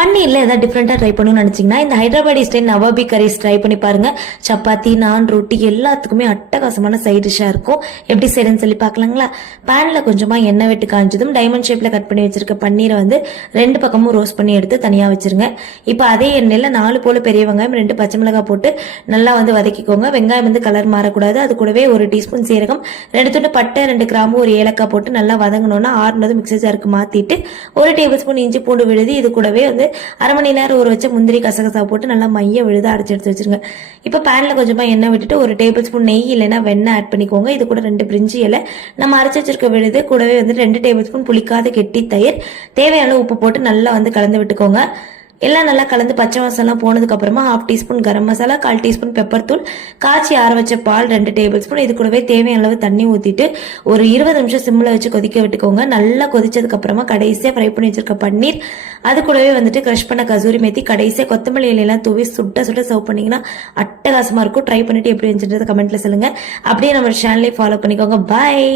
பன்னீர்ல ஏதாவது டிஃப்ரெண்டா ட்ரை பண்ணணும்னு நினைச்சீங்கன்னா இந்த Hyderabadi style nawabi curries try பண்ணி பாருங்க. சப்பாத்தி, நான், ரொட்டி எல்லாத்துக்குமே அட்டகாசமான சைட் டிஷ்ஷா இருக்கும். எப்படி செய்யறேன்னு சொல்லி பார்க்கலாங்களா? பேன்ல கொஞ்சமா எண்ணெய் விட்டு காஞ்சதும் டைமண்ட் ஷேப்ல கட் பண்ணி வச்சிருக்க பன்னீரை வந்து 2 பக்கமும் ரோஸ்ட் பண்ணி எடுத்து தனியா வச்சிருங்க. இப்போ அதே எண்ணெயில 4 போல பெரிய வெங்காயம், 2 பச்சை மிளகாய் போட்டு நல்லா வந்து வதக்கிக்கோங்க. வெங்காயம் வந்து கலர் மாறக்கூடாது. அது கூடவே 1 டீஸ்பூன் சீரகம், 2 துண்டு பட்டை, 2 கிராம்பு, 1 ஏலக்காய் போட்டு நல்லா வதங்கணும்னா ஆறுனது மிக்ஸி ஜாருக்கு மாத்திட்டு 1 டேபிள் ஸ்பூன் இஞ்சி பூண்டு விழுது. இது கூடவே வந்து அரை மணி நேரம் ஊற வச்ச முந்திரி, கசகசா போட்டு நல்லா மைய விழுத அரைச்சி எடுத்து வச்சிருங்க. இப்போ பேன்ல கொஞ்சமா எண்ணெய் விட்டுட்டு 1 டேபிள் ஸ்பூன் நெய் இல்லைன்னா வெண்ணெய் ஆட் பண்ணிக்கோங்க. இது கூட 2 பிரிஞ்சி இலை, நம்ம அரைச்சி வச்சிருக்க விழுது கூடவே வந்து 2 டேபிள் ஸ்பூன் புளிக்காத கெட்டி தயிர், தேவையான உப்பு போட்டு நல்லா வந்து கலந்து விட்டுக்கோங்க. எல்லாம் நல்லா கலந்து பச்சை வாசம்லாம் போனதுக்கு அப்புறமா 1/2 teaspoon garam masala, 1/4 teaspoon pepper தூள், காய்ச்சி ஆற வச்ச பால் 2 டேபிள் ஸ்பூன், இது கூடவே தேவையான அளவு தண்ணி ஊற்றிட்டு ஒரு 20 நிமிஷம் சிம்மில் வச்சு கொதிக்க விட்டுக்கோங்க. நல்லா கொதிச்சதுக்கு அப்புறமா கடைசியாக ஃப்ரை பண்ணி வச்சிருக்க பன்னீர், அது கூடவே வந்துட்டு கிரஷ் பண்ண கசூரி மேத்தி, கடைசியாக கொத்தமல்லி இலையெல்லாம் தூவி சுட்ட சுட்ட சர்வ் பண்ணீங்கன்னா அட்டகாசமா இருக்கும். ட்ரை பண்ணிட்டு எப்படி இருந்துச்சுன்றதை கமெண்ட்ல சொல்லுங்க. அப்படியே நம்ம சேனலை ஃபாலோ பண்ணிக்கோங்க. பாய்.